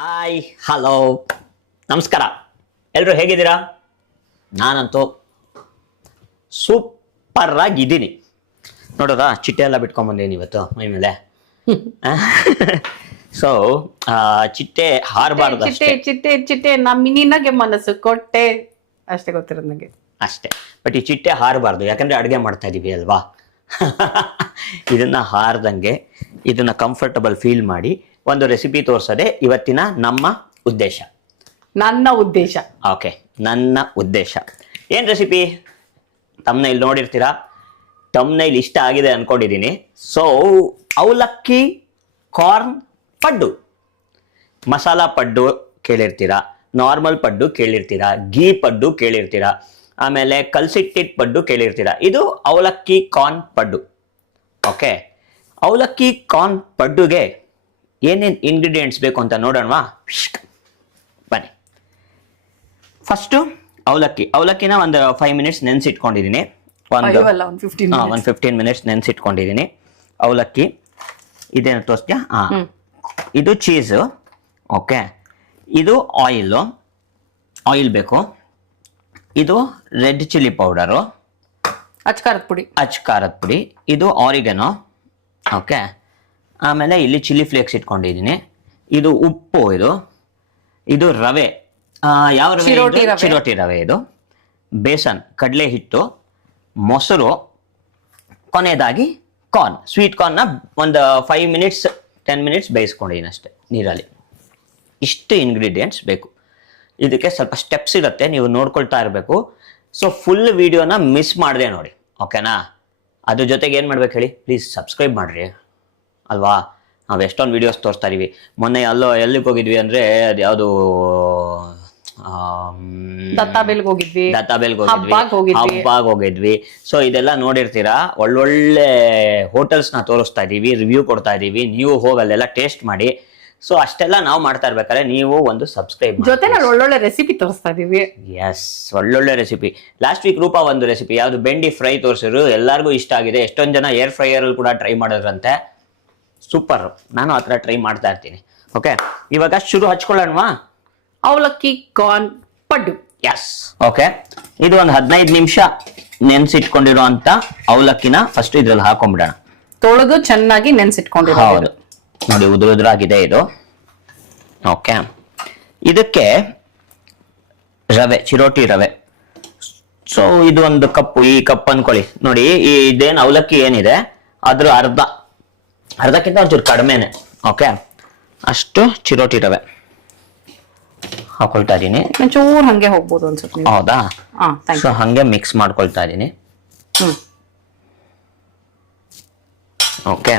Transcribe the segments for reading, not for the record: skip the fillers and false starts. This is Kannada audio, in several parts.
ಹಾಯ್ ಹಲೋ ನಮಸ್ಕಾರ. ಎಲ್ಲರೂ ಹೇಗಿದ್ದೀರಾ? ನಾನಂತೂ ಸೂಪರ್ ಆಗಿದ್ದೀನಿ. ನೋಡೋದಾ, ಚಿಟ್ಟೆ ಎಲ್ಲ ಬಿಟ್ಕೊಂಡ್ಬಂದೇನಿ ಇವತ್ತು ಮೈ ಮೇಲೆ. ಸೊ ಚಿಟ್ಟೆ ಹಾರಬಾರ್ದು ಚಿಟ್ಟೆ ಚಿಟ್ಟೆ ಚಿಟ್ಟೆ ನಿನಗೆ ಮನಸ್ಸು ಕೊಟ್ಟೆ ಅಷ್ಟೇ ಗೊತ್ತಿರೋದು ನನಗೆ ಅಷ್ಟೇ. ಬಟ್ ಈ ಚಿಟ್ಟೆ ಹಾರಬಾರ್ದು, ಯಾಕಂದ್ರೆ ಅಡುಗೆ ಮಾಡ್ತಾ ಇದೀವಿ ಅಲ್ವಾ. ಇದನ್ನ ಹಾರದಂಗೆ ಇದನ್ನ ಕಂಫರ್ಟಬಲ್ ಫೀಲ್ ಮಾಡಿ ಒಂದು ರೆಸಿಪಿ ತೋರಿಸೋದೇ ಇವತ್ತಿನ ನಮ್ಮ ಉದ್ದೇಶ. ನನ್ನ ಉದ್ದೇಶ. ಓಕೆ, ನನ್ನ ಉದ್ದೇಶ ಏನ್ ರೆಸಿಪಿ? ತಮ್ನೈಲ್ ನೋಡಿರ್ತೀರಾ, ತಮ್ನೈಲ್ ಇಷ್ಟ ಆಗಿದೆ ಅನ್ಕೊಂಡಿದ್ದೀನಿ. ಸೊ ಅವಲಕ್ಕಿ ಕಾರ್ನ್ ಪಡ್ಡು. ಮಸಾಲಾ ಪಡ್ಡು ಕೇಳಿರ್ತೀರಾ, ನಾರ್ಮಲ್ ಪಡ್ಡು ಕೇಳಿರ್ತೀರಾ, ಗೀ ಪಡ್ಡು ಕೇಳಿರ್ತೀರಾ, ಆಮೇಲೆ ಕಲ್ಸಿಟ್ಟಿಟ್ ಪಡ್ಡು ಕೇಳಿರ್ತೀರಾ. ಇದು ಅವಲಕ್ಕಿ ಕಾರ್ನ್ ಪಡ್ಡು. ಓಕೆ, ಅವಲಕ್ಕಿ ಕಾರ್ನ್ ಪಡ್ಡುಗೆ ಏನೇನು ಇಂಗ್ರೀಡಿಯೆಂಟ್ಸ್ ಬೇಕು ಅಂತ ನೋಡೋಣವಾ? ಬನ್ನಿ. ಫಸ್ಟು ಅವಲಕ್ಕಿನ ಒಂದು 5 ಮಿನಿಟ್ಸ್ ನೆನೆಸಿಟ್ಕೊಂಡಿದ್ದೀನಿ. ಒಂದು 15 ಮಿನಿಟ್ಸ್ ನೆನೆಸಿಟ್ಕೊಂಡಿದ್ದೀನಿ. ಅವಲಕ್ಕಿ ಇದೇನು ತೋರಿಸ್ತೀಯಾ? ಇದು ಚೀಸು. ಓಕೆ, ಇದು ಆಯಿಲ್ ಬೇಕು. ಇದು ರೆಡ್ ಚಿಲ್ಲಿ ಪೌಡರು, ಅಚ್ಕಾರದ ಪುಡಿ. ಇದು ಆರಿಗನೋ. ಓಕೆ, ಆಮೇಲೆ ಇಲ್ಲಿ ಚಿಲ್ಲಿ ಫ್ಲೇಕ್ಸ್ ಇಟ್ಕೊಂಡಿದ್ದೀನಿ. ಇದು ಉಪ್ಪು. ಇದು ರವೆ. ಯಾವ ರವೆ? ಚಿರೋಟಿ ರವೆ. ಇದು ಬೇಸನ್, ಕಡಲೆ ಹಿಟ್ಟು, ಮೊಸರು, ಕೊನೆಯದಾಗಿ ಕಾರ್ನ್, ಸ್ವೀಟ್ ಕಾರ್ನ್ನ ಒಂದು 5 ಮಿನಿಟ್ಸ್ 10 ಮಿನಿಟ್ಸ್ ಬೇಯಿಸ್ಕೊಂಡಿದ್ದೀನಿ ಅಷ್ಟೇ ನೀರಲ್ಲಿ. ಇಷ್ಟು ಇಂಗ್ರೀಡಿಯೆಂಟ್ಸ್ ಬೇಕು. ಇದಕ್ಕೆ ಸ್ವಲ್ಪ ಸ್ಟೆಪ್ಸ್ ಇರುತ್ತೆ, ನೀವು ನೋಡ್ಕೊಳ್ತಾ ಇರಬೇಕು. ಸೊ ಫುಲ್ ವಿಡಿಯೋನ ಮಿಸ್ ಮಾಡದೆ ನೋಡಿ, ಓಕೆನಾ? ಅದ್ರ ಜೊತೆಗೆ ಏನು ಮಾಡ್ಬೇಕು ಹೇಳಿ? ಪ್ಲೀಸ್ ಸಬ್ಸ್ಕ್ರೈಬ್ ಮಾಡ್ರಿ ಅಲ್ವಾ. ನಾವು ಎಷ್ಟೊಂದು ವಿಡಿಯೋಸ್ ತೋರಿಸ್ತಾ ಇದೀವಿ. ಮೊನ್ನೆ ಎಲ್ಲಿಗೆ ಹೋಗಿದ್ವಿ ಅಂದ್ರೆ ಅದು ಯಾವುದು, ದತ್ತಾಬೇಲ್ಗೆ ಹೋಗಿದ್ವಿ, ಹಬ್ಬಾಗ್ ಹೋಗಿದ್ವಿ. ಸೊ ಇದೆಲ್ಲ ನೋಡಿರ್ತೀರಾ. ಒಳ್ಳೊಳ್ಳೆ ಹೋಟೆಲ್ಸ್ ನ ತೋರಿಸ್ತಾ ಇದೀವಿ, ರಿವ್ಯೂ ಕೊಡ್ತಾ ಇದೀವಿ. ನೀವು ಹೋಗಲ್ಲೆಲ್ಲ ಟೇಸ್ಟ್ ಮಾಡಿ. ಸೊ ಅಷ್ಟೆಲ್ಲ ನಾವು ಮಾಡ್ತಾ ಇರ್ಬೇಕಾದ್ರೆ ನೀವು ಒಂದು ಸಬ್ಸ್ಕ್ರೈಬ್ ಜೊತೆ ಒಳ್ಳೊಳ್ಳೆ ರೆಸಿಪಿ ತೋರಿಸ್ತಾ ಇದೀವಿ. ಎಸ್, ಒಳ್ಳೊಳ್ಳೆ ರೆಸಿಪಿ. ಲಾಸ್ಟ್ ವೀಕ್ ರೂಪಾ ಒಂದು ರೆಸಿಪಿ ಯಾವ್ದು ಬೆಂಡಿ ಫ್ರೈ ತೋರಿಸಿದ್ರು, ಎಲ್ಲರಿಗೂ ಇಷ್ಟ ಆಗಿದೆ. ಎಷ್ಟೊಂದು ಜನ ಏರ್ ಫ್ರೈಯರ್ ಅಲ್ಲಿ ಕೂಡ ಟ್ರೈ ಮಾಡಿದ್ರಂತೆ. ಸೂಪರ್. ನಾನು ಆ ಥರ ಟ್ರೈ ಮಾಡ್ತಾ ಇರ್ತೀನಿ. ಓಕೆ, ಇವಾಗ ಶುರು ಹಚ್ಕೊಳ್ಳೋಣವಾ? ಅವಲಕ್ಕಿ ಕಾರ್ನ್ ಪಡ್ಡು. ಎಸ್. ಓಕೆ, ಇದು ಒಂದು 15 ನಿಮಿಷ ನೆನ್ಸಿಟ್ಕೊಂಡಿರುವಂತ ಅವಲಕ್ಕಿನ ಫಸ್ಟ್ ಇದ್ರಲ್ಲಿ ಹಾಕೊಂಡ್ಬಿಡೋಣ. ತೊಳೆದು ಚೆನ್ನಾಗಿ ನೆನ್ಸಿಟ್ಕೊಂಡಿರೋ. ಹೌದು, ನೋಡಿ ಉದುರಾಗಿದೆ ಇದು. ಓಕೆ, ಇದಕ್ಕೆ ರವೆ, ಚಿರೋಟಿ ರವೆ. ಸೊ ಇದು ಒಂದು ಕಪ್ಪು, ಈ ಕಪ್ ಅನ್ಕೊಳ್ಳಿ. ನೋಡಿ ಇದೇನು ಅವಲಕ್ಕಿ ಏನಿದೆ ಅದ್ರ ಅರ್ಧಕ್ಕಿಂತ ಒಂಚೂರು ಕಡಿಮೆನೆ. ಓಕೆ, ಅಷ್ಟು ಚಿರೋಟಿ ರವೆ ಹಾಕೊಳ್ತಾ ಇದೀನಿ. ಒಂಚೂರು ಹಂಗೆ ಹೋಗ್ಬೋದು ಅನ್ಸುತ್ತೆ. ಹೌದಾ? ಸೊ ಹಂಗೆ ಮಿಕ್ಸ್ ಮಾಡ್ಕೊಳ್ತಾ ಇದೀನಿ. ಓಕೆ,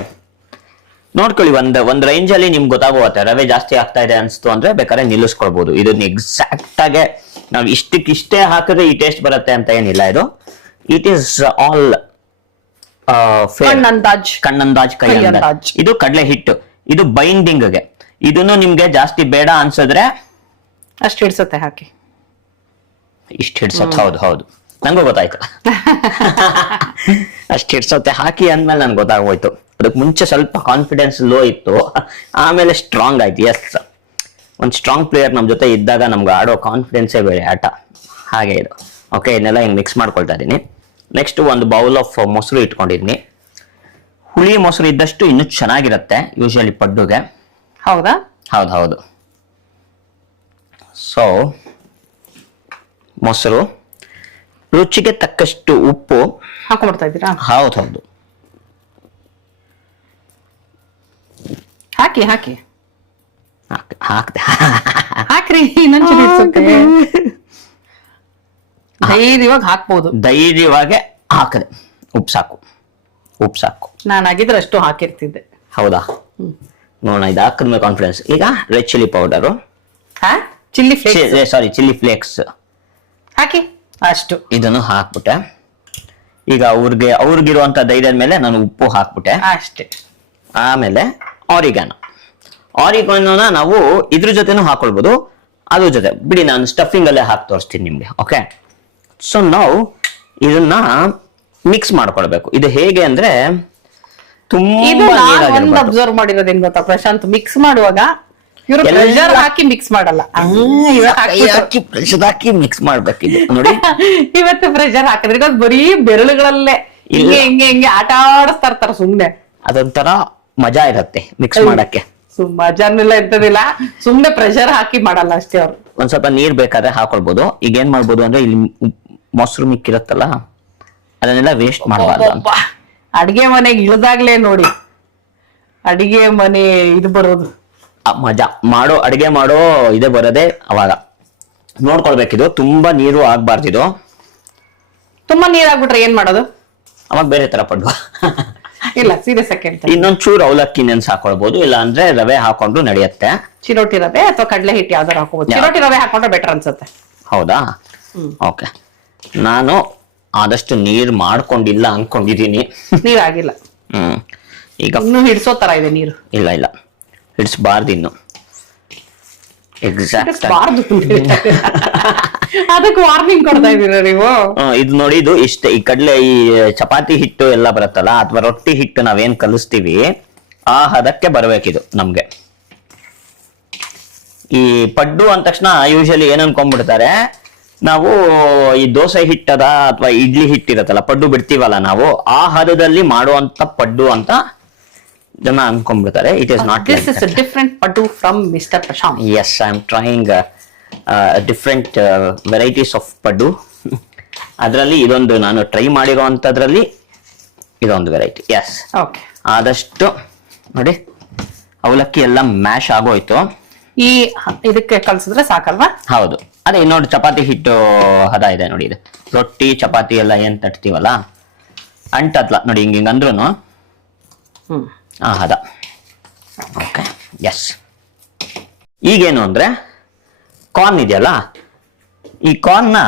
ನೋಡ್ಕೊಳ್ಳಿ. ಒಂದ್ ರೇಂಜ್ ಅಲ್ಲಿ ನಿಮ್ಗೆ ಗೊತ್ತಾಗುತ್ತೆ. ರವೆ ಜಾಸ್ತಿ ಆಗ್ತಾ ಇದೆ ಅನ್ಸ್ತು ಅಂದ್ರೆ ಬೇಕಾದ್ರೆ ನಿಲ್ಲಿಸ್ಕೊಳ್ಬಹುದು. ಇದನ್ನ ಎಕ್ಸಾಕ್ಟ್ ಆಗಿ ನಾವು ಇಷ್ಟೇ ಹಾಕಿದ್ರೆ ಈ ಟೇಸ್ಟ್ ಬರುತ್ತೆ ಅಂತ ಏನಿಲ್ಲ. ಇಟ್ ಈಸ್ ಆಲ್ ಕಣ್ಣಂದಾಜ್, ಕೈ ಅಂದಾಜ್. ಇದು ಕಡಲೆ ಹಿಟ್ಟು, ಇದು ಬೈಂಡಿಂಗ್ಗೆ. ಇದನ್ನು ನಿಮ್ಗೆ ಜಾಸ್ತಿ ಬೇಡ ಅನ್ಸಿದ್ರೆ ಅಷ್ಟು ಹಿಡ್ಸತ್ತೆ ಹಾಕಿ. ಇಷ್ಟು ಹಿಡ್ಸತ್ತೆ. ಹೌದು ನಂಗೂ ಗೊತ್ತಾಯ್ತು. ಅಷ್ಟು ಹಿಡ್ಸತ್ತೆ ಹಾಕಿ ಅಂದ್ಮೇಲೆ ನನ್ಗೆ ಗೊತ್ತಾಗೋಯ್ತು. ಅದಕ್ಕೆ ಮುಂಚೆ ಸ್ವಲ್ಪ ಕಾನ್ಫಿಡೆನ್ಸ್ ಲೋ ಇತ್ತು, ಆಮೇಲೆ ಸ್ಟ್ರಾಂಗ್ ಆಯ್ತು. ಎಸ್, ಒಂದು ಸ್ಟ್ರಾಂಗ್ ಪ್ಲೇಯರ್ ನಮ್ಮ ಜೊತೆ ಇದ್ದಾಗ ನಮ್ಗೆ ಆಡೋ ಕಾನ್ಫಿಡೆನ್ಸೇ ಬೇರೆ ಆಟ. ಹಾಗೆ ಇದು. ಓಕೆ, ಇದನ್ನೆಲ್ಲ ಹಿಂಗೆ ಮಿಕ್ಸ್ ಮಾಡ್ಕೊಳ್ತಾ ಇದ್ದೀನಿ. ನೆಕ್ಸ್ಟ್ ಒಂದು ಬೌಲ್ ಆಫ್ ಮೊಸರು ಇಟ್ಕೊಂಡಿದ್ದೀನಿ. ಹುಳಿ ಮೊಸರು ಇದ್ದಷ್ಟು ಇನ್ನೂ ಚೆನ್ನಾಗಿರುತ್ತೆ ಯೂಶಲಿ ಪಡ್ಡುಗೆ. ಹೌದಾ? ಹೌದು. ಸೊ ಮೊಸರು, ರುಚಿಗೆ ತಕ್ಕಷ್ಟು ಉಪ್ಪು ಹಾಕೊಂಡ್ಬಿಡ್ತಾ ಇದ್ದೀರಾ? ಹೌದು. ಹಾಕ್ರಿ ಧೈರ್ಯವಾಗಿ ಹಾಕ್ಬೋದು. ಧೈರ್ಯವಾಗಿ ಹಾಕದೆ. ಉಪ್ಪು ಸಾಕು. ನಾನಾಗಿದ್ರೆ ಅಷ್ಟು ಹಾಕಿರ್ತಿದ್ದೆ. ಹೌದಾ? ನೋಡೋಣ, ಇದು ಹಾಕಿದ್ಮೇಲೆ ಕಾನ್ಫಿಡೆನ್ಸ್. ಈಗ red chilli powder, chilli flakes ಹಾಕಿ ಅಷ್ಟು. ಇದನ್ನು ಹಾಕ್ಬಿಟ್ಟೆ. ಈಗ ಅವ್ರಿಗಿರುವಂತ ಧೈರ್ಯದ ಮೇಲೆ ನಾನು ಉಪ್ಪು ಹಾಕ್ಬಿಟ್ಟೆ ಅಷ್ಟೇ. ಆಮೇಲೆ ಆರಿಗಾನೋನ ನಾವು ಇದ್ರ ಜೊತೆನೂ ಹಾಕೊಳ್ಬಹುದು. ಅದ್ರ ಜೊತೆ ಬಿಡಿ, ನಾನು ಸ್ಟಫಿಂಗ್ ಅಲ್ಲೇ ಹಾಕಿ ತೋರಿಸ್ತೀನಿ ನಿಮ್ಗೆ. ಓಕೆ, ಸೊ ನಾವು ಇದನ್ನ ಮಿಕ್ಸ್ ಮಾಡ್ಕೊಳ್ಬೇಕು. ಇದು ಹೇಗೆ ಅಂದ್ರೆ ಅಬ್ಸರ್ವ್ ಮಾಡಿರೋದೇನ್ ಗೊತ್ತಾ ಪ್ರಶಾಂತ್, ಮಿಕ್ಸ್ ಮಾಡುವಾಗ ಇವ್ರು ಪ್ರೆಷರ್ ಹಾಕಿ ಮಿಕ್ಸ್ ಮಾಡಲ್ಲ ಹಾಕಿ ಮಿಕ್ಸ್ ಮಾಡ್ಬೇಕಿದೆ ನೋಡಿ. ಇವತ್ತು ಪ್ರೆಷರ್ ಹಾಕಿದ್ರೆ ಅದು ಬರೀ ಬೆರಳುಗಳಲ್ಲೇ ಹಿಂಗೆ ಆಟ ಆಡಿಸ್ತಾ ಇರ್ತಾರ ಸುಮ್ನೆ. ಅದೊಂಥರ ಮಜಾ ಇರತ್ತೆ ಮಿಕ್ಸ್ ಮಾಡಕ್ಕೆ. ಮಜಾನೆಲ್ಲ ಇರ್ತದಿಲ್ಲ, ಸುಮ್ನೆ ಪ್ರೆಷರ್ ಹಾಕಿ ಮಾಡಲ್ಲ ಅಷ್ಟೇ ಅವ್ರು. ಒಂದ್ ಸ್ವಲ್ಪ ನೀರ್ ಬೇಕಾದ್ರೆ ಹಾಕೊಳ್ಬಹುದು. ಈಗ ಏನ್ ಮಾಡ್ಬೋದು ಅಂದ್ರೆ ಇಲ್ಲಿ ಮೊಸರು ಮಿಕ್ಕಿರತ್ತಲ್ಲ ಅದನ್ನೆಲ್ಲ ವೇಸ್ಟ್ ಮಾಡಬಾರ್ದು. ಅಡಿಗೆ ಮನೆಗೆ ಇಳಿದಾಗ್ಲೇ ನೋಡಿ ಅಡಿಗೆ ಮನೆ ಇದು ಬರೋದು, ಮಜಾ ಮಾಡೋ ಅಡಿಗೆ ಮಾಡೋ ಇದೇ ಬರೋದೇ ಅವಾಗ. ನೋಡ್ಕೊಳ್ಬೇಕಿದು, ತುಂಬಾ ನೀರು ಆಗ್ಬಾರ್ದಿದು. ತುಂಬಾ ನೀರಾಗ್ಬಿಟ್ರೆ ಏನ್ ಮಾಡೋದು? ಅವಾಗ ಬೇರೆ ತರ ಪಡ್ವ. ಇಲ್ಲ ಸೀರಿಯಸ್ ಆಗಿ ಹೇಳ್ತಾರೆ. ಇನ್ನೊಂದ್ ಚೂರು ಅವಲಕ್ಕಿ ನೆನ್ಸ್ ಹಾಕೊಳ್ಬಹುದು, ಇಲ್ಲ ಅಂದ್ರೆ ರವೆ ಹಾಕೊಂಡ್ರು ನಡೆಯುತ್ತೆ. ಚಿರೋಟಿ ರವೆ ಅಥವಾ ಕಡಲೆ ಹಿಟ್ಟು ಯಾವ್ದಾರು ಹಾಕೋಬಹುದು. ಚಿರೋಟಿ ರವೆ ಹಾಕೊಂಡ್ರೆ ಬೆಟರ್ ಅನ್ಸುತ್ತೆ. ಹೌದಾ? ಓಕೆ. ನಾನು ಆದಷ್ಟು ನೀರ್ ಮಾಡ್ಕೊಂಡಿಲ್ಲ ಅನ್ಕೊಂಡಿದೀನಿ. ನೀರಾಗಿಲ್ಲ. ಈಗ ಇನ್ನು ಹಿಡ್ಸೋ ತರ ಇದೆ ನೀರು. ಇಲ್ಲ ಇಲ್ಲ ಹಿಡಿಸಬಾರ್ದು ಇನ್ನು. ಎಕ್ಸಾಕ್ಟ್ ಅದಕ್ಕೆ ವಾರ್ನಿಂಗ್ ಕೊಡ್ತಾ ಇದೀರ ನೀವು. ಇದು ನೋಡಿ, ಇದು ಇಷ್ಟೇ. ಈ ಕಡಲೆ ಈ ಚಪಾತಿ ಹಿಟ್ಟು ಎಲ್ಲ ಬರುತ್ತಲ್ಲ ಅಥವಾ ರೊಟ್ಟಿ ಹಿಟ್ಟು ನಾವೇನ್ ಕಲಿಸ್ತೀವಿ ಆ ಹದಕ್ಕೆ ಬರ್ಬೇಕಿದು ನಮ್ಗೆ. ಈ ಪಡ್ಡು ಅಂದ ತಕ್ಷಣ ಯೂಶಲಿ ಏನ್ ಅನ್ಕೊಂಡ್ಬಿಡ್ತಾರೆ, ನಾವು ಈ ದೋಸೆ ಹಿಟ್ಟದ ಅಥವಾ ಇಡ್ಲಿ ಹಿಟ್ಟಿರತ್ತಲ್ಲ ಪಡ್ಡು ಬಿಡ್ತೀವಲ್ಲ ನಾವು, ಆ ಹದದಲ್ಲಿ ಮಾಡುವಂತ ಪಡ್ಡು ಅಂತ ಜನ ಅನ್ಕೊಂಡ್ಬಿಡ್ತಾರೆ. It is not. This is different paddu from mister Prashanth. Yes, I am trying different varieties of paddu. ಅದರಲ್ಲಿ ಇದೊಂದು ನಾನು ಟ್ರೈ ಮಾಡಿರುವಂತದ್ರಲ್ಲಿ ಇದೊಂದು ವೆರೈಟಿ. S, okay. ಆದಷ್ಟು ನೋಡಿ ಅವಲಕ್ಕಿ ಎಲ್ಲ ಮ್ಯಾಶ್ ಆಗೋಯ್ತು. ಈ ಇದಕ್ಕೆ ಕಲ್ಸಿದ್ರೆ ಸಾಕಲ್ವಾ? ಹೌದು, ಅದೇ ನೋಡಿ ಚಪಾತಿ ಹಿಟ್ಟು ಹದ ಇದೆ ನೋಡಿ. ಇದು ರೊಟ್ಟಿ ಚಪಾತಿ ಎಲ್ಲ ಏನ್ ತಟ್ತೀವಲ್ಲ ಅಂಟತ್ಲ ನೋಡಿ, ಹಿಂಗ ಅಂದ್ರೂ ಹದ. Okay, yes. ಈಗೇನು ಅಂದ್ರೆ ಕಾರ್ನ್ ಇದೆಯಲ್ಲ, ಈ ಕಾರ್ನ್ ನ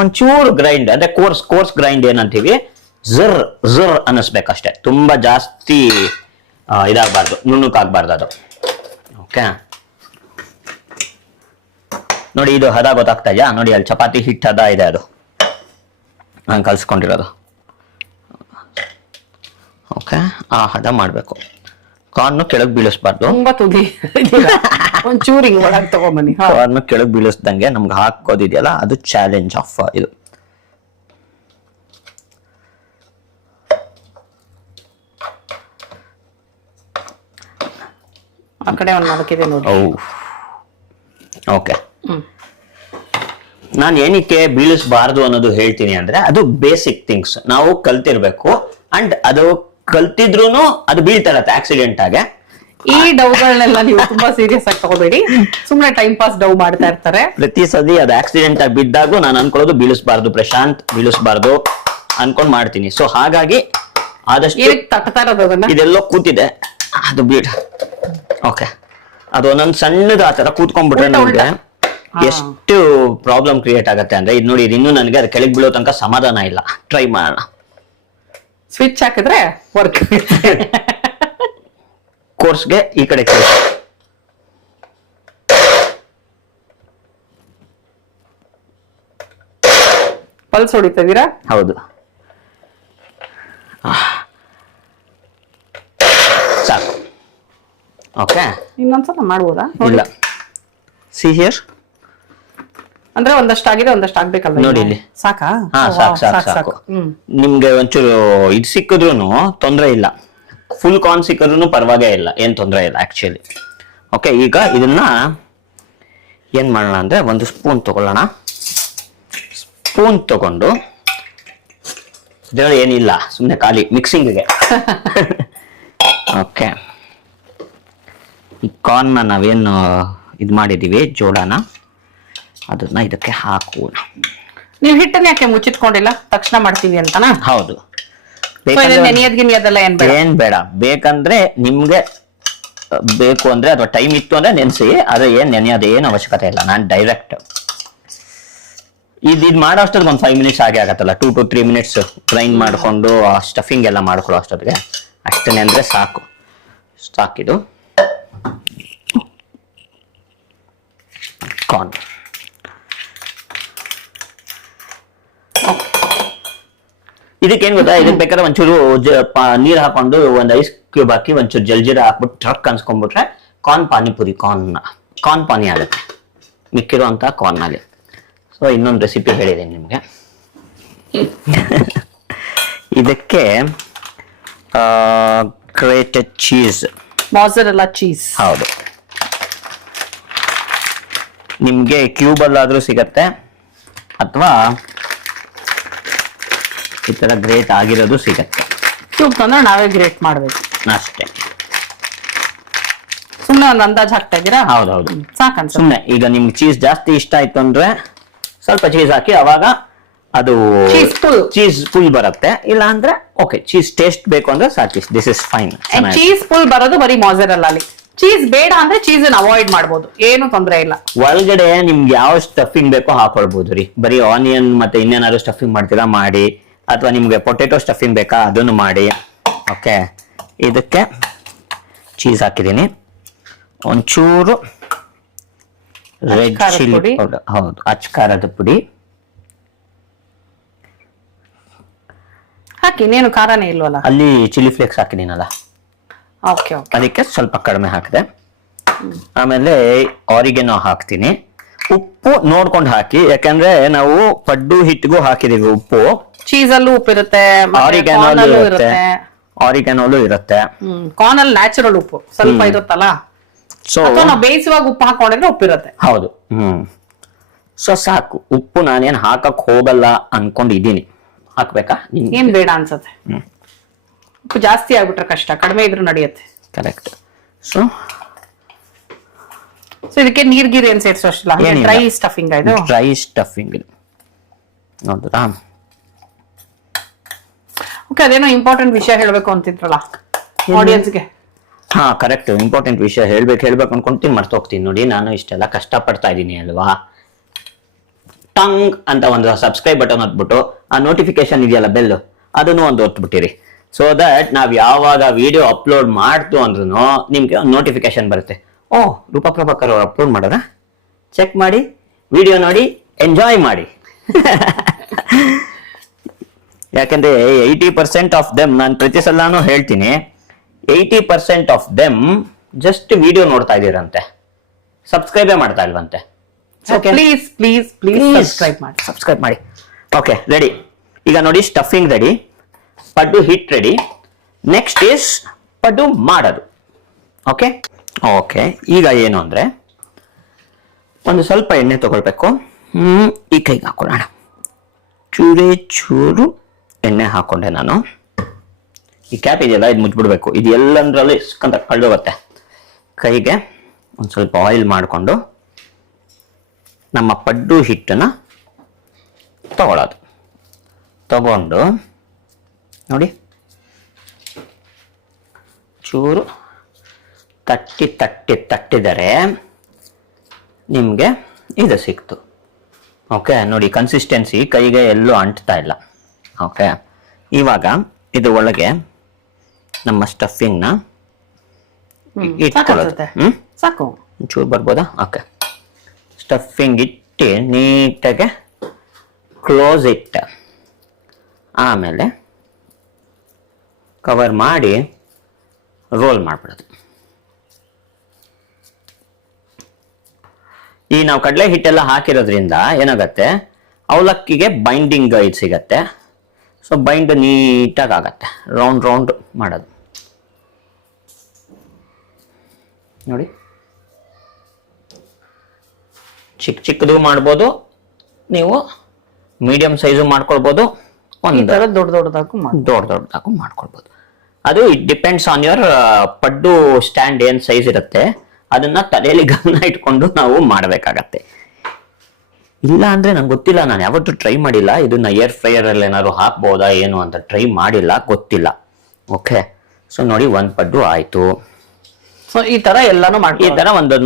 ಒಂಚೂರು ಗ್ರೈಂಡ್ ಅಂದ್ರೆ ಕೋರ್ಸ್ ಗ್ರೈಂಡ್ ಏನಂತೀವಿ, ಝರ್ ಝರ್ ಅನ್ನಿಸ್ಬೇಕಷ್ಟೇ. ತುಂಬಾ ಜಾಸ್ತಿ ಇದಾಗಬಾರ್ದು, ನುಣ್ಣಕ್ಕಾಗಬಾರ್ದು ಅದು. ಓಕೆ ನೋಡಿ, ಇದು ಹದ ಗೊತ್ತಾಗ್ತಾ ಇದೆಯಾ? ನೋಡಿ ಅಲ್ಲಿ ಚಪಾತಿ ಹಿಟ್ಟು ಹದ ಇದೆ, ಅದು ನಾನು ಕಲ್ಸ್ಕೊಂಡಿರೋದು. ಓಕೆ, ಆ ಹದ ಮಾಡ್ಬೇಕು. ಕಾರ್ನ್ ಕೆಳಗ್ ಬೀಳಿಸ್ಬಾರ್ದು, ತುಂಬಾ ತುದಿ ಒಂಚೂರಿ ಒಳಗೆ ತಗೊಂಬನ್ನಿ. ಕಾರ್ನ್ ಕೆಳಗ್ ಬೀಳಿಸ್ದಂಗೆ ನಮ್ಗೆ ಹಾಕೋದಿದೆಯಲ್ಲ ಅದು ಚಾಲೆಂಜ್ ಆಫ್ ಇದು. ಆ ಕಡೆ ಒಂದು ನಾಲ್ಕಿದೆ ನೋಡಿ. ಓಕೆ, ನಾನು ಏನಕ್ಕೆ ಬೀಳಿಸಬಾರ್ದು ಅನ್ನೋದು ಹೇಳ್ತೀನಿ ಅಂದ್ರೆ, ಅದು ಬೇಸಿಕ್ ಥಿಂಗ್ಸ್ ನಾವು ಕಲ್ತಿರ್ಬೇಕು. ಅಂಡ್ ಅದು ಕಲ್ತಿದ್ರೂನು ಅದು ಬೀಳ್ತಾ ಇರತ್ತೆ ಆಕ್ಸಿಡೆಂಟ್ ಆಗಿ. ಈ ಡೌಗಳನ್ನೆಲ್ಲ ನೀವು ತುಂಬಾ ಸೀರಿಯಸ್ ಆಗಿ ತಗೋಬೇಡಿ, ಸುಮ್ನೆ ಟೈಮ್ ಪಾಸ್ ಡೌ ಮಾಡ್ತಾ ಇರ್ತಾರೆ. ಪ್ರತಿ ಸತಿ ಅದು ಆಕ್ಸಿಡೆಂಟ್ ಆಗಿ ಬಿದ್ದಾಗ ನಾನು ಅನ್ಕೊಳ್ಳೋದು ಬೀಳಿಸಬಾರ್ದು ಪ್ರಶಾಂತ್, ಬೀಳಿಸಬಾರ್ದು ಅನ್ಕೊಂಡ್ ಮಾಡ್ತೀನಿ. ಸೊ ಹಾಗಾಗಿ ಆದಷ್ಟು ತಟ್ತಾ ಇರೋದನ್ನ ಇದೆಲ್ಲೋ ಕೂತಿದೆ, ಅದು ಬೀಳ. ಓಕೆ, ಅದು ಒಂದೊಂದು ಸಣ್ಣದ ಆತರ ಕೂತ್ಕೊಂಡ್ಬಿಟ್ರೆ ನಮ್ಗೆ ಎಷ್ಟು ಪ್ರಾಬ್ಲಮ್ ಕ್ರಿಯೇಟ್ ಆಗತ್ತೆ ಅಂದ್ರೆ, ಇದು ನೋಡಿ, ಇದು ಇನ್ನೂ ನನಗೆ ಅದು ಕೆಳಗೆ ಬೀಳೋ ತನಕ ಸಮಾಧಾನ ಇಲ್ಲ. ಟ್ರೈ ಮಾಡೋಣ. ಸ್ವಿಚ್ ಹಾಕಿದ್ರೆ ವರ್ಕ್. ಕೋರ್ಸ್ಗೆ ಈ ಕಡೆ ಪಲ್ಸ್ ಹೊಡಿತಾ ಇದೀರಾ? ಹೌದು, ಸಾಕು. ಓಕೆ, ಇನ್ನೊಂದ್ಸಲ ಮಾಡ್ಬೋದಾ? ಇಲ್ಲ, ಸಿ ಹಿಯರ್. ಅಂದ್ರೆ ಒಂದಷ್ಟು ಆಗಿದೆ, ಒಂದಷ್ಟು ಆಗ್ಬೇಕಲ್ಲ. ನೋಡಿ ಇಲ್ಲಿ ಸಾಕಾ? ಹಾ, ಸಾಕು. ನಿಮ್ಗೆ ಒಂಚೂರು ಇದು ಸಿಕ್ಕಿದ್ರು ತೊಂದ್ರೆ ಇಲ್ಲ, ಫುಲ್ ಕಾರ್ನ್ ಸಿಕ್ಕಿದ್ರು ಪರವಾಗೇ ಇಲ್ಲ, ಏನ್ ತೊಂದರೆ ಇಲ್ಲ ಆಕ್ಚುಲಿ. ಓಕೆ, ಈಗ ಇದನ್ನ ಏನ್ ಮಾಡೋಣ ಅಂದ್ರೆ ಒಂದು ಸ್ಪೂನ್ ತಗೊಳ್ಳೋಣ. ಸ್ಪೂನ್ ತಗೊಂಡು ಇದರಲ್ಲಿ ಏನಿಲ್ಲ, ಸುಮ್ಮನೆ ಖಾಲಿ ಮಿಕ್ಸಿಂಗ್ಗೆ. ಓಕೆ, ಈ ಕಾರ್ನ್ ನಾವೇನು ಇದು ಮಾಡಿದೀವಿ ಜೋಳನ, ಅದನ್ನ ಇದಕ್ಕೆ ಹಾಕೋಣ. ನೀವು ಹಿಟ್ಟನ್ನ ಯಾಕೆ ಮುಚ್ಚಿಟ್ಕೊಂಡಿಲ್ಲ? ತಕ್ಷಣ ಮಾಡ್ತೀವಿ ಅಂತನಾ? ಹೌದು, ನೆನೆಯದ್ಗಿನಿಯದೆಲ್ಲ ಏನ್ ಬೇಡ. ಬೇಕಂದ್ರೆ ನಿಮ್ಗೆ ಬೇಕು ಅಂದ್ರೆ ಅಥವಾ ಟೈಮ್ ಇತ್ತು ಅಂದ್ರೆ ನೆನ್ಸಿ, ಆದ್ರೆ ಏನ್ ನೆನೆಯೋದು ಏನು ಅವಶ್ಯಕತೆ ಇಲ್ಲ. ನಾನು ಡೈರೆಕ್ಟ್ ಇದು ಮಾಡೋ ಅಷ್ಟೊತ್ತಿಗೆ ಒಂದು 5 ಮಿನಿಟ್ಸ್ ಆಗೇ ಆಗತ್ತಲ್ಲ. 2 to 3 ಮಿನಿಟ್ಸ್ ಗ್ರೈಂಡ್ ಮಾಡ್ಕೊಂಡು ಆ ಸ್ಟಫಿಂಗ್ ಎಲ್ಲ ಮಾಡ್ಕೊಳ್ಳೋ ಅಷ್ಟೊತ್ತಿಗೆ ಅಷ್ಟೇ ಅಂದ್ರೆ ಸಾಕು. ಸಾಕಿದು ಕಾರ್ನ್. ಇದಕ್ಕೇನ್ ಗೊತ್ತಾ, ಇದಕ್ಕೆ ಬೇಕಾದ್ರೆ ಒಂಚೂರು ನೀರ್ ಹಾಕೊಂಡು ಒಂದ್ ಐಸ್ ಕ್ಯೂಬ್ ಹಾಕಿ ಒಂಚೂರು ಜಲ್ಜೀರ ಹಾಕ್ಬಿಟ್ಟು ಟ್ರಕ್ ಅನ್ಸ್ಕೊಂಡ್ಬಿಟ್ರೆ ಕಾರ್ನ್ ಪಾನಿಪುರಿ, ಕಾರ್ನ್ ಪಾನಿ ಆಗುತ್ತೆ ಮಿಕ್ಕಿರುವಂಥ ಕಾರ್ನಲ್ಲಿ. ಸೊ ಇನ್ನೊಂದು ರೆಸಿಪಿ ಹೇಳಿದ್ದೀನಿ ನಿಮಗೆ. ಇದಕ್ಕೆ ಗ್ರೇಟೆಡ್ ಚೀಸ್, ಮಾಜರೆಲ್ಲಾ ಚೀಸ್. ಹೌದು, ನಿಮಗೆ ಕ್ಯೂಬಲ್ಲಾದರೂ ಸಿಗತ್ತೆ ಅಥವಾ ಈ ಥರ ಗ್ರೇಟ್ ಆಗಿರೋದು ಸಿಗತ್ತೆ. ಕ್ಯೂಬ್ ತಂದ್ರೆ ನಾವೇ ಗ್ರೇಟ್ ಮಾಡ್ಬೇಕು ಅಷ್ಟೇ. ಸುಮ್ಮನೆ ಒಂದು ಅಂದಾಜ್ ಹಾಕ್ತಾ ಇದ್ದೀರಾ? ಹೌದೌದು, ಸಾಕನ್ಸ. ಸುಮ್ಮನೆ ಈಗ ನಿಮ್ಗೆ ಚೀಸ್ ಜಾಸ್ತಿ ಇಷ್ಟ ಆಯ್ತು ಅಂದ್ರೆ ಸ್ವಲ್ಪ ಚೀಸ್ ಹಾಕಿ, ಅವಾಗ ಅದು ಚೀಸ್ ಫುಲ್ ಬರುತ್ತೆ. ಇಲ್ಲ ಅಂದ್ರೆ ಓಕೆ, ಚೀಸ್ ಟೇಸ್ಟ್ ಬೇಕು ಅಂದ್ರೆ ಸಾಕಿ, this is fine. Cheese full ಬರೋದು ಬರೀ ಮಾಜರೆಲ್ಲಾ. ಚೀಸ್ ಬೇಡ ಅಂದ್ರೆ ಚೀಸ್ ಅವಾಯ್ಡ್ ಮಾಡ್ಬೋದು, ಏನು ತೊಂದರೆ ಇಲ್ಲ. ಒಳಗಡೆ ನಿಮ್ಗೆ ಯಾವ ಸ್ಟಫಿಂಗ್ ಬೇಕೋ ಹಾಕೊಳ್ಬಹುದು ರೀ. ಬರೀ ಆನಿಯನ್ ಮತ್ತೆ ಇನ್ನೇನಾದ್ರು ಸ್ಟಫಿಂಗ್ ಮಾಡ್ತೀರಾ ಮಾಡಿ, ಅಥವಾ ನಿಮ್ಗೆ ಪೊಟೆಟೊ ಸ್ಟಫಿಂಗ್ ಬೇಕಾ ಅದನ್ನು ಮಾಡಿ. ಓಕೆ, ಇದಕ್ಕೆ ಚೀಸ್ ಹಾಕಿದ್ದೀನಿ, ಒಂಚೂರು ರೆಡ್ ಚಿಲ್ಲಿ ಪೌಡರ್, ಹೌದು ಅಚ್ಕಾರದ ಪುಡಿ ಹಾಕಿ. ಇನ್ನೇನು ಖಾರನೇ ಇಲ್ವಲ್ಲ? ಅಲ್ಲಿ ಚಿಲ್ಲಿ ಫ್ಲೇಕ್ಸ್ ಹಾಕಿದ್ದೀನಲ್ಲ, ಓಕೆ ಓಕೆ, ಅದಕ್ಕೆ ಸ್ವಲ್ಪ ಕಡಿಮೆ ಹಾಕಿದೆ. ಆಮೇಲೆ ಆರಿಗೆನೋ ಹಾಕ್ತೀನಿ. ಉಪ್ಪು ನೋಡ್ಕೊಂಡು ಹಾಕಿ, ಯಾಕಂದ್ರೆ ನಾವು ಪಡ್ಡು ಹಿಟ್ಟಿಗೂ ಹಾಕಿದೀವಿ ಉಪ್ಪು. ಚೀಸ್ ಅಲ್ಲೂ ಉಪ್ಪಿರುತ್ತೆ, ಆರಿಗೆನೋಲು ಇರುತ್ತೆ, ಆರಿಗೆನೋಲು ಇರುತ್ತೆ. ಕಾರ್ನ್ ಅಲ್ಲಿ ನ್ಯಾಚುರಲ್ ಉಪ್ಪು ಸ್ವಲ್ಪ ಇರುತ್ತಲ್ಲ, ಸೊ ನಾವು ಬೇಯಿಸುವಾಗ ಉಪ್ಪು ಹಾಕೊಂಡಿದ್ರೆ ಉಪ್ಪಿರುತ್ತೆ. ಹೌದು. ಸೊ ಸಾಕು, ಉಪ್ಪು ನಾನೇನ್ ಹಾಕಕ್ ಹೋಗಲ್ಲ ಅನ್ಕೊಂಡಿದ್ದೀನಿ. ಹಾಕ್ಬೇಕಾ? ಏನ್ ಬೇಡ ಅನ್ಸತ್ತೆ. ಉಪ್ಪು ಜಾಸ್ತಿ ಆಗ್ಬಿಟ್ರೆ ಕಷ್ಟ, ಕಡಿಮೆ ಇದ್ರೂ ನಡೆಯುತ್ತೆ. ಕರೆಕ್ಟ್. ಸೊ ಇದಕ್ಕೆ ನೀರ್ಗಿರಿ ಏನ್ ಸೇರ್ಸೋ ಅಷ್ಟಲ್ಲ, ಡ್ರೈ ಸ್ಟಫಿಂಗ್. ಇದು ಡ್ರೈ ಸ್ಟಫಿಂಗ್ ನೋಡ್ರಾ? ಓಕೆ, ಅದೇನೋ ಇಂಪಾರ್ಟೆಂಟ್ ವಿಷಯ ಹೇಳ್ಬೇಕು ಅಂತಿದ್ರಲ್ಲ ಆಡಿಯನ್ಸ್ಗೆ. ಹಾ ಕರೆಕ್ಟ್, ಇಂಪಾರ್ಟೆಂಟ್ ವಿಷಯ ಹೇಳ್ಬೇಕು ಅನ್ಕೊಂತೀನಿ, ಮರ್ತೋಗ್ತೀನಿ. ನೋಡಿ, ನಾನು ಇಷ್ಟೆಲ್ಲ ಕಷ್ಟ ಪಡ್ತಾ ಇದ್ದೀನಿ ಅಲ್ವಾ. ಟಂಗ್ ಅಂತ ಒಂದು ಸಬ್ಸ್ಕ್ರೈಬ್ ಬಟನ್ ಹೊತ್ಬಿಟ್ಟು ಆ ನೋಟಿಫಿಕೇಶನ್ ಇದೆಯಲ್ಲ ಬೆಲ್, ಅದನ್ನು ಒಂದು ಹೊತ್ಬಿಟ್ಟಿರಿ. ಸೊ ದಟ್ ನಾವ್ ಯಾವಾಗ ವಿಡಿಯೋ ಅಪ್ಲೋಡ್ ಮಾಡ್ತು ಅಂದ್ರೂ ನಿಮ್ಗೆ ಒಂದು ನೋಟಿಫಿಕೇಶನ್ ಬರುತ್ತೆ. ಓ, ರೂಪಾ ಪ್ರಭಾಕರ್ ಅವ್ರು ಅಪ್ಲೋಡ್ ಮಾಡೋಣ, ಚೆಕ್ ಮಾಡಿ, ವಿಡಿಯೋ ನೋಡಿ, ಎಂಜಾಯ್ ಮಾಡಿ. ಯಾಕಂದ್ರೆ 80% ಆಫ್ ದೆಮ್, ನಾನು ಪ್ರತಿ ಸಲನೂ ಹೇಳ್ತೀನಿ, 80% ಆಫ್ ದೆಮ್ ಜಸ್ಟ್ ವಿಡಿಯೋ ನೋಡ್ತಾ ಇದೀರಂತೆ, ಸಬ್ಸ್ಕ್ರೈಬೇ ಮಾಡ್ತಾ ಇಲ್ವಂತೆ. ಪ್ಲೀಸ್ ಪ್ಲೀಸ್ ಪ್ಲೀಸ್ ಸಬ್ಸ್ಕ್ರೈಬ್ ಮಾಡಿ. Okay, ready. ಈಗ ನೋಡಿ, ಸ್ಟಫಿಂಗ್ ರೆಡಿ, ಪಡ್ಡು ಹಿಟ್ ರೆಡಿ. ನೆಕ್ಸ್ಟ್ ಈಸ್ ಪಡ್ಡು ಮಾಡೋದು. ಓಕೆ ಓಕೆ, ಈಗ ಏನು ಅಂದ್ರೆ ಒಂದು ಸ್ವಲ್ಪ ಎಣ್ಣೆ ತಗೊಳ್ಬೇಕು. ಈ ಕೈಗೆ ಹಾಕೊಳ್ಳೋಣ. ಚೂರು ಎಣ್ಣೆ ಹಾಕೊಂಡೆ ನಾನು. ಈ ಕ್ಯಾಪ್ ಇದೆಯಲ್ಲ, ಇದು ಮುಚ್ಬಿಡ್ಬೇಕು, ಇದು ಎಲ್ಲಂದ್ರಲ್ಲಿ ಇಸ್ಕೊಂತ ಕಳ್ದೋಗುತ್ತೆ. ಕೈಗೆ ಒಂದು ಸ್ವಲ್ಪ ಆಯಿಲ್ ಮಾಡಿಕೊಂಡು ನಮ್ಮ ಪಡ್ಡು ಹಿಟ್ಟನ್ನ ತಗೊಳ್ಳೋದು. ತಗೊಂಡು ನೋಡಿ, ಚೂರು ತಟ್ಟಿದರೆ ನಿಮಗೆ ಇದು ಸಿಕ್ತು. ಓಕೆ, ನೋಡಿ ಕನ್ಸಿಸ್ಟೆನ್ಸಿ ಕೈಗೆ ಎಲ್ಲೂ ಅಂಟ್ತಾ ಇಲ್ಲ. ಓಕೆ, ಇವಾಗ ಇದು ಒಳಗೆ ನಮ್ಮ ಸ್ಟಫಿಂಗ್ನ ಇಟ್ಕೊಳ್ಳೋದು. ಸಾಕು, ಚೂರು ಬರ್ಬೋದಾ? ಓಕೆ, ಸ್ಟಫಿಂಗ್ ಇಟ್ಟು ನೀಟಾಗೆ ಕ್ಲೋಸ್ ಇಟ್ಟು ಆಮೇಲೆ ಕವರ್ ಮಾಡಿ ರೋಲ್ ಮಾಡಿಬಿಡೋದು. ಈ ನಾವು ಕಡಲೆ ಹಿಟ್ಟೆಲ್ಲ ಹಾಕಿರೋದ್ರಿಂದ ಏನಾಗತ್ತೆ, ಅವಲಕ್ಕಿಗೆ ಬೈಂಡಿಂಗ್ ಇದು ಸಿಗತ್ತೆ. ಸೊ ಬೈಂಡ್ ನೀಟಾಗಿ ಆಗತ್ತೆ. ರೌಂಡ್ ಮಾಡೋದು ನೋಡಿ. ಚಿಕ್ಕದು ಮಾಡ್ಬೋದು, ನೀವು ಮೀಡಿಯಂ ಸೈಜು ಮಾಡ್ಕೊಳ್ಬೋದು, ದೊಡ್ಡದಾಗೂ ಮಾಡ್ಕೊಳ್ಬೋದು. ಅದು it depends on your paddu stand ಏನ್ ಸೈಜ್ ಇರುತ್ತೆ, ಅದನ್ನ ತಲೆಯಲ್ಲಿ ಗಮನ ಇಟ್ಕೊಂಡು ನಾವು ಮಾಡಬೇಕಾಗತ್ತೆ. ಇಲ್ಲ ಅಂದ್ರೆ ನಂಗೆ ಗೊತ್ತಿಲ್ಲ, ನಾನು ಯಾವತ್ತೂ ಟ್ರೈ ಮಾಡಿಲ್ಲ. ಇದನ್ನ ಏರ್ ಫ್ರೈಯರ್ ಅಲ್ಲಿ ಏನಾದ್ರು ಹಾಕ್ಬೋದಾ ಏನು ಅಂತ ಟ್ರೈ ಮಾಡಿಲ್ಲ, ಗೊತ್ತಿಲ್ಲ. ಓಕೆ, ಸೊ ನೋಡಿ, ಒಂದ್ ಪಡ್ಡು ಆಯ್ತು. ಸೊ ಈ ತರ ಎಲ್ಲಾನು ಈ ತರ ಒಂದು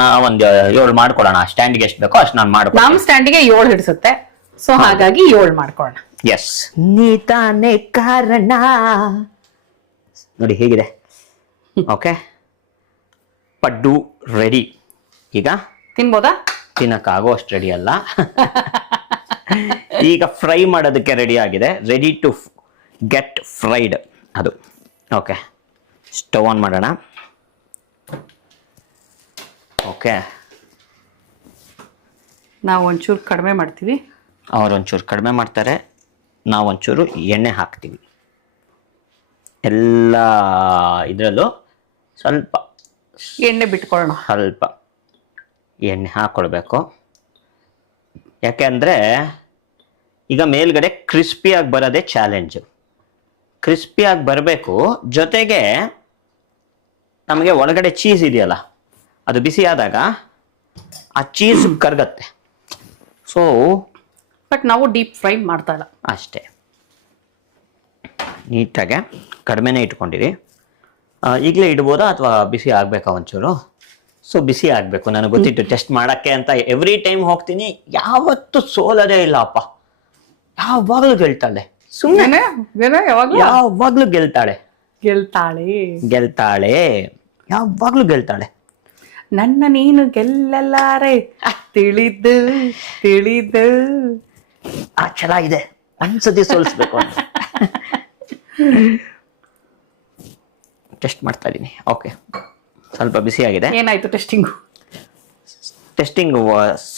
7 ಮಾಡ್ಕೊಡೋಣ. ಸ್ಟ್ಯಾಂಡ್ಗೆ ಎಷ್ಟು ಬೇಕೋ ಅಷ್ಟು ನಾನು ಮಾಡ್ಕೊಳ್ಳೋಣ. ನಮ್ಮ ಸ್ಟ್ಯಾಂಡ್ಗೆ 7 ಹಿಡಿಸುತ್ತೆ, ಸೊ ಹಾಗಾಗಿ 7 ಮಾಡ್ಕೊಳ್ಳೋಣ. ಎಸ್, ನೀತಾನೆ ಕಾರಣ. ನೋಡಿ ಹೇಗಿದೆ. ಓಕೆ, ಪಡ್ಡು ರೆಡಿ. ಈಗ ತಿನ್ಬೋದಾ? ತಿನ್ನಕ್ಕಾಗೋ ಅಷ್ಟು ರೆಡಿ ಅಲ್ಲ. ಈಗ ಫ್ರೈ ಮಾಡೋದಕ್ಕೆ ರೆಡಿ ಆಗಿದೆ. ರೆಡಿ ಟು ಗೆಟ್ ಫ್ರೈಡ್ ಅದು. ಓಕೆ, ಸ್ಟವ್ ಆನ್ ಮಾಡೋಣ. ಓಕೆ, ನಾವು ಒಂಚೂರು ಕಡಿಮೆ ಮಾಡ್ತೀವಿ. ಅವರೊಂಚೂರು ಕಡಿಮೆ ಮಾಡ್ತಾರೆ, ನಾವೊಂಚೂರು ಎಣ್ಣೆ ಹಾಕ್ತೀವಿ. ಎಲ್ಲ ಇದರಲ್ಲೂ ಸ್ವಲ್ಪ ಎಣ್ಣೆ ಬಿಟ್ಕೊಳ್ಳೋಣ. ಸ್ವಲ್ಪ ಎಣ್ಣೆ ಹಾಕ್ಕೊಳ್ಬೇಕು. ಯಾಕೆ ಈಗ ಮೇಲ್ಗಡೆ ಕ್ರಿಸ್ಪಿಯಾಗಿ ಬರೋದೇ ಚಾಲೆಂಜು. ಕ್ರಿಸ್ಪಿಯಾಗಿ ಬರಬೇಕು, ಜೊತೆಗೆ ನಮಗೆ ಒಳಗಡೆ ಚೀಸ್ ಇದೆಯಲ್ಲ, ಅದು ಬಿಸಿ ಆದಾಗ ಆ ಚೀಸ್ ಕರಗತ್ತೆ. ಸೊ ಬಟ್ ನಾವು ಡೀಪ್ ಫ್ರೈ ಮಾಡ್ತಾ ಇಲ್ಲ. ಅಷ್ಟೇ, ನೀಟಾಗೆ ಕಡಿಮೆನೇ ಇಟ್ಕೊಂಡಿರಿ. ಈಗಲೇ ಇಡ್ಬೋದಾ ಅಥವಾ ಬಿಸಿ ಆಗಬೇಕಾ ಒಂಚೂರು? ಸೊ ಬಿಸಿ ಆಗಬೇಕು, ನನಗೆ ಗೊತ್ತಿತ್ತು ಟೆಸ್ಟ್ ಮಾಡೋಕ್ಕೆ ಅಂತ. ಎವ್ರಿ ಟೈಮ್ ಹೋಗ್ತೀನಿ, ಯಾವತ್ತೂ ಸೋಲೋದೇ ಇಲ್ಲ ಅಪ್ಪ, ಯಾವಾಗಲೂ ಗೆಲ್ತಾಳೆ. ಸುಮ್ಮನೆ ಯಾವಾಗಲೂ ಗೆಲ್ತಾಳೆ ಯಾವಾಗಲೂ ಗೆಲ್ತಾಳೆ. ನನ್ನ ನೀನು ಗೆಲ್ಲಲಾರೆ ತಿಳಿದು ಚೆನ್ನಾಗಿದೆ, ಒಂದ್ಸತಿ ಸೋಲಿಸ್ಬೇಕು ಅಂತ ಟೆಸ್ಟ್ ಮಾಡ್ತಾ ಇದ್ದೀನಿ. ಓಕೆ, ಸ್ವಲ್ಪ ಬಿಸಿ ಆಗಿದೆ. ಏನಾಯ್ತು ಟೆಸ್ಟಿಂಗ್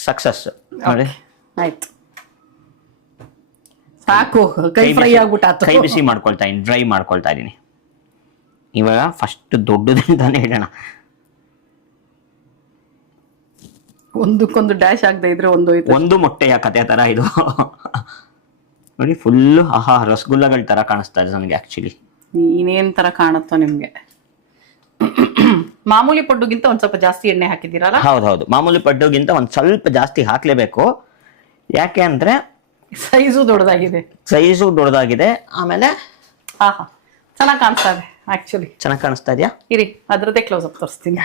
ಸಕ್ಸಸ್ ನೋಡಿ. ಆಯ್ತು, ಸಾಕು. ಕೈ ಫ್ರೈ ಆಗ್ಬಿಟ್ಟಾತು. ಕೈ ಬಿಸಿ ಮಾಡ್ಕೊಳ್ತಾ ಇದ್ದೀನಿ, ಡ್ರೈ ಮಾಡ್ಕೊಳ್ತಾ ಇದ್ದೀನಿ. ಇವಾಗ ಫಸ್ಟ್ ದೊಡ್ಡದಂತಾನೆ ಇಡೋಣ. ಒಂದಕ್ಕೊಂದು ಡ್ಯಾಶ್ ಆಗದೆ ಇದ್ರೆ ಒಂದು ಮೊಟ್ಟೆಯ ಕತೆ ತರ ಇದು ನೋಡಿ. ಫುಲ್ಲು ರಸಗುಲ್ಲಗಳ ತರ ಕಾಣಿಸ್ತಾ ಇದೆ ನನಗೆ. ಆಕ್ಚುಲಿ ಇನ್ನೇನ್ ತರ ಕಾಣುತ್ತೋ ನಿಮ್ಗೆ? ಮಾಮೂಲಿ ಪಡ್ಡುಗಿಂತ ಒಂದ್ ಸ್ವಲ್ಪ ಜಾಸ್ತಿ ಎಣ್ಣೆ ಹಾಕಿದ್ದೀರಲ್ಲ? ಹೌದೌದು, ಮಾಮೂಲಿ ಪಡ್ಡುಗಿಂತ ಒಂದ್ ಸ್ವಲ್ಪ ಜಾಸ್ತಿ ಹಾಕ್ಲೇಬೇಕು. ಯಾಕೆ ಅಂದ್ರೆ ಸೈಜು ದೊಡ್ಡದಾಗಿದೆ. ಆಮೇಲೆ ಚೆನ್ನಾಗಿ ಕಾಣಿಸ್ತಾ ಇದೆ. ಆಕ್ಚುಲಿ ಚೆನ್ನಾಗಿ ಕಾಣಿಸ್ತಾ ಇದೆಯಾ? ಇರಿ, ಅದ್ರದ್ದೇ ಕ್ಲೋಸ್ ಅಪ್ ತೋರಿಸ್ತೀನಿ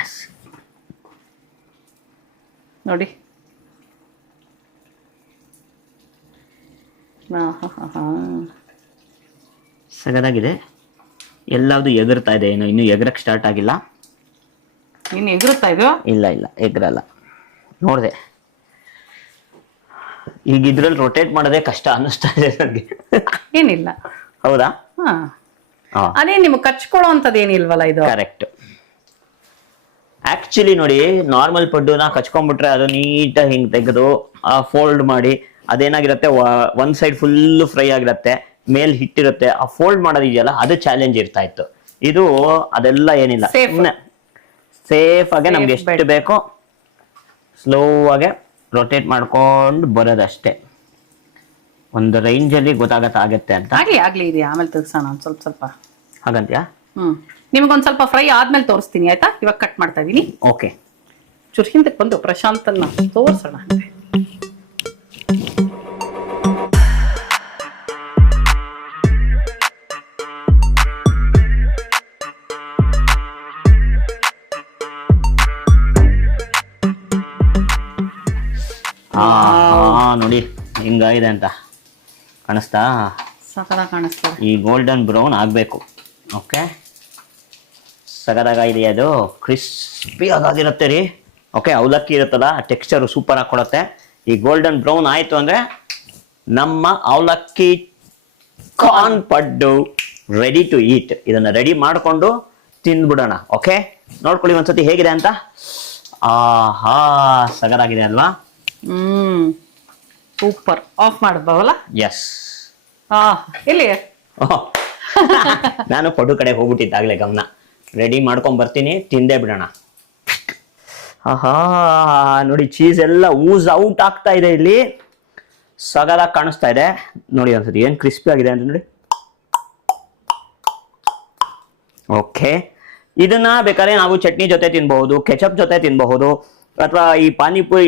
ನೋಡಿ. ಸಗದಾಗಿದೆ. ಎಲ್ಲಾವುದು ಎಗರ್ತಾ ಇದೆ, ಇನ್ನು ಎಗರಕ್ಕೆ ಸ್ಟಾರ್ಟ್ ಆಗಿಲ್ಲ. ಇನ್ನು ಎಗರುತ್ತಾ ಇದು? ಇಲ್ಲ ಎಗರಲ್ಲ. ನೋಡಿದೆ, ಈಗ ಇದ್ರಲ್ಲಿ ರೊಟೇಟ್ ಮಾಡೋದೇ ಕಷ್ಟ ಅನ್ನಿಸ್ತಾ ಇದೆ ನನಗೆ. ಏನಿಲ್ಲ. ಹೌದಾ? ಅದೇ ನಿಮ್ಗೆ ಕಚ್ಕೊಳ್ಳೋ ಅಂತದ್ ಏನಿಲ್ವಲ್ಲ ಇದು? ಕರೆಕ್ಟ್. ಆಕ್ಚುಲಿ ನೋಡಿ, ನಾರ್ಮಲ್ ಪಡ್ಡುನ ಕಚ್ಕೊಂಡ್ಬಿಟ್ರೆ ಅದು ನೀಟಾಗಿ ಹಿಂಗ್ ತೆಗೆದು ಫೋಲ್ಡ್ ಮಾಡಿ, ಅದೇನಾಗಿರುತ್ತೆ, ಒಂದ್ ಸೈಡ್ ಫುಲ್ ಫ್ರೈ ಆಗಿರುತ್ತೆ, ಮೇಲ್ ಹಿಟ್ಟಿರುತ್ತೆ. ಆ ಫೋಲ್ಡ್ ಮಾಡೋದಿದೆಯಲ್ಲ, ಅದು ಚಾಲೆಂಜ್ ಇರ್ತಾ ಇತ್ತು. ಇದು ಅದೆಲ್ಲ ಏನಿಲ್ಲ, ಸೇಫ್ ಆಗಿ ನಮ್ಗೆ ಎಷ್ಟು ಬೇಕೋ ಸ್ಲೋ ಆಗಿ ರೊಟೇಟ್ ಮಾಡ್ಕೊಂಡು ಬರೋದಷ್ಟೇ. ಒಂದು ರೇಂಜ್ ಅಲ್ಲಿ ಗೊತ್ತಾಗತ್ತೆ ಅಂತ. ಆಗ್ಲಿ ಇದೆ, ಆಮೇಲೆ ತೆಗ್ಸೋಣ ಒಂದ್ ಸ್ವಲ್ಪ. ಹಾಗಂತ್ಯಾ? ನಿಮ್ಗೊಂದ್ ಸ್ವಲ್ಪ ಫ್ರೈ ಆದ್ಮೇಲೆ ತೋರಿಸ್ತೀನಿ, ಆಯ್ತಾ? ಇವಾಗ ಕಟ್ ಮಾಡ್ತಾ ಇದೀನಿ. ಓಕೆ, ಚೂರು ಹಿಂದಕ್ಕೆ ಬಂದು ಪ್ರಶಾಂತನ್ನ ತೋರ್ಸೋಣ ಅಂತೆ. ನೋಡಿ ಹಿಂಗಾಗಿದೆ ಅಂತ ಕಾಣಿಸ್ತಾ? ಸಖತ್ತಾಗಿ ಕಾಣಿಸ್ತಾ. ಈ ಗೋಲ್ಡನ್ ಬ್ರೌನ್ ಆಗಬೇಕು. ಓಕೆ, ಸಗದಾಗಿದೆ, ಅದು ಕ್ರಿಸ್ಪಿ ಆಗಿರುತ್ತೆ ರೀ. ಓಕೆ, ಅವಲಕ್ಕಿ ಇರುತ್ತಲ್ಲ, ಟೆಕ್ಸ್ಚರ್ ಸೂಪರ್ ಆಗಿ ಕೊಡುತ್ತೆ. ಈ ಗೋಲ್ಡನ್ ಬ್ರೌನ್ ಆಯ್ತು ಅಂದ್ರೆ ನಮ್ಮ ಅವಲಕ್ಕಿ ಕಾರ್ನ್ ಪಡ್ಡು ರೆಡಿ ಟು ಈಟ್. ಇದನ್ನ ರೆಡಿ ಮಾಡಿಕೊಂಡು ತಿಂದ್ಬಿಡೋಣ. ಓಕೆ, ನೋಡ್ಕೊಳ್ಳಿ ಒಂದ್ಸತಿ ಹೇಗಿದೆ ಅಂತ. ಸಗದಾಗಿದೆ ಅಲ್ವಾ? ಸೂಪರ್. ಆಫ್ ಮಾಡಬಹುದಲ್ಲ? ಎಸ್. ಎಲ್ಲಿ? ನಾನು ಪಡ್ಡು ಕಡೆ ಹೋಗ್ಬಿಟ್ಟಿದ್ದಾಗಲೇ ಗಮನ. ರೆಡಿ ಮಾಡ್ಕೊಂಡ್ ಬರ್ತೀನಿ, ತಿಂದೇ ಬಿಡೋಣ. ನೋಡಿ, ಚೀಸ್ ಎಲ್ಲ ಊಸ್ ಔಟ್ ಆಗ್ತಾ ಇದೆ ಇಲ್ಲಿ. ಸಗದಾಗಿ ಕಾಣಿಸ್ತಾ ಇದೆ ನೋಡಿ. ಒಂದ್ಸತಿ ಏನ್ ಕ್ರಿಸ್ಪಿ ಆಗಿದೆ ಅಂತ ನೋಡಿ. ಓಕೆ, ಇದನ್ನ ಬೇಕಾದ್ರೆ ನಾವು ಚಟ್ನಿ ಜೊತೆ ತಿನ್ಬಹುದು, ಕೆಚಪ್ ಜೊತೆ ತಿನ್ಬಹುದು, ಅಥವಾ ಈ ಪಾನಿಪುರಿ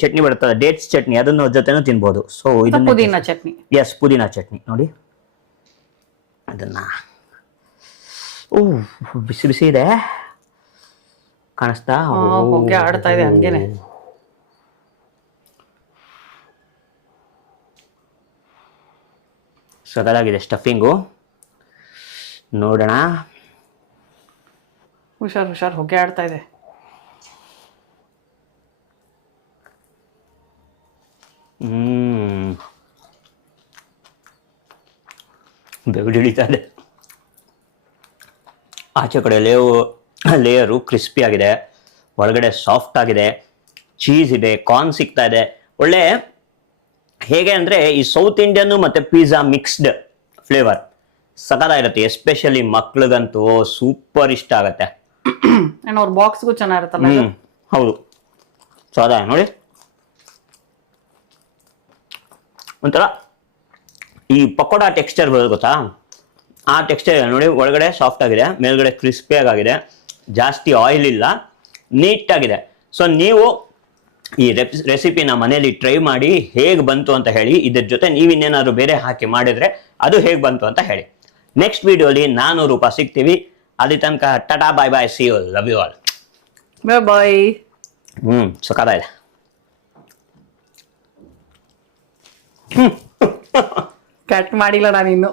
ಚಟ್ನಿ ಬರ್ತದೆ, ಡೇಟ್ಸ್ ಚಟ್ನಿ, ಅದನ್ನ ಜೊತೆನೂ ತಿನ್ಬಹುದು. ಸೊ ಇದನ್ನ ಪುದೀನಾ ಚಟ್ನಿ. ಎಸ್, ಪುದೀನಾ ಚಟ್ನಿ ನೋಡಿ. ಅದನ್ನ ಬಿಸಿ ಬಿಸಿ ಇದೆ, ಕಾಣಿಸ್ತಾ? ಹೊಗೆ ಆಡ್ತಾ ಇದೆ ಹಂಗೇನೆ. ಸಗದಾಗಿದೆ ಸ್ಟಫಿಂಗು. ನೋಡೋಣ. ಹುಷಾರ್, ಹೊಗೆ ಆಡ್ತಾ ಇದೆ. ಬೆವರು ಹಿಡಿತಾ ಇದೆ. ಆಚೆ ಕಡೆ ಲೇಯರು ಕ್ರಿಸ್ಪಿ ಆಗಿದೆ, ಒಳಗಡೆ ಸಾಫ್ಟ್ ಆಗಿದೆ, ಚೀಸ್ ಇದೆ, ಕಾರ್ನ್ ಸಿಗ್ತಾ ಇದೆ. ಒಳ್ಳೆ ಹೇಗೆ ಅಂದ್ರೆ ಈ ಸೌತ್ ಇಂಡಿಯನ್ ಮತ್ತೆ ಪಿಜ್ಜಾ ಮಿಕ್ಸ್ಡ್ ಫ್ಲೇವರ್ ಸಖತ್ತಾಗಿರುತ್ತೆ. ಎಸ್ಪೆಷಲಿ ಮಕ್ಳಿಗಂತೂ ಸೂಪರ್ ಇಷ್ಟ ಆಗತ್ತೆ. ಅಂಡ್ ಅವ್ರ ಬಾಕ್ಸ್ಗೂ ಚೆನ್ನಾಗಿರುತ್ತಲ್ಲ ಇದು. ಹೌದು, ಸೊ ಅದ ನೋಡಿ ಒಂಥರ ಈ ಪಕೋಡಾ ಟೆಕ್ಸ್ಚರ್ ಬರೋದು ಗೊತ್ತಾ, ಆ ಟೆಕ್ಸ್ಚರ್ ನೋಡಿ. ಒಳಗಡೆ ಸಾಫ್ಟ್ ಆಗಿದೆ, ಮೇಲ್ಗಡೆ ಕ್ರಿಸ್ಪಿಯಾಗಿ ಆಗಿದೆ, ಜಾಸ್ತಿ ಆಯಿಲ್ ಇಲ್ಲ, ನೀಟಾಗಿದೆ. ಸೊ ನೀವು ಈ ರೆಸಿಪಿನ ಮನೇಲಿ ಟ್ರೈ ಮಾಡಿ ಹೇಗೆ ಬಂತು ಅಂತ ಹೇಳಿ. ಇದ್ರ ಜೊತೆ ನೀವು ಇನ್ನೇನಾದ್ರು ಬೇರೆ ಹಾಕಿ ಮಾಡಿದ್ರೆ ಅದು ಹೇಗೆ ಬಂತು ಅಂತ ಹೇಳಿ. ನೆಕ್ಸ್ಟ್ ವಿಡಿಯೋಲಿ ನಾನು ರೂಪ ಸಿಗ್ತೀವಿ. ಅಲ್ಲಿ ತನಕ tata, bye bye, see you, love you all. Bye bye. ಸಖತ್ತಾಗಿದೆ. ಕಟ್ ಮಾಡಿಲ್ಲ ನಾನು ಇನ್ನು.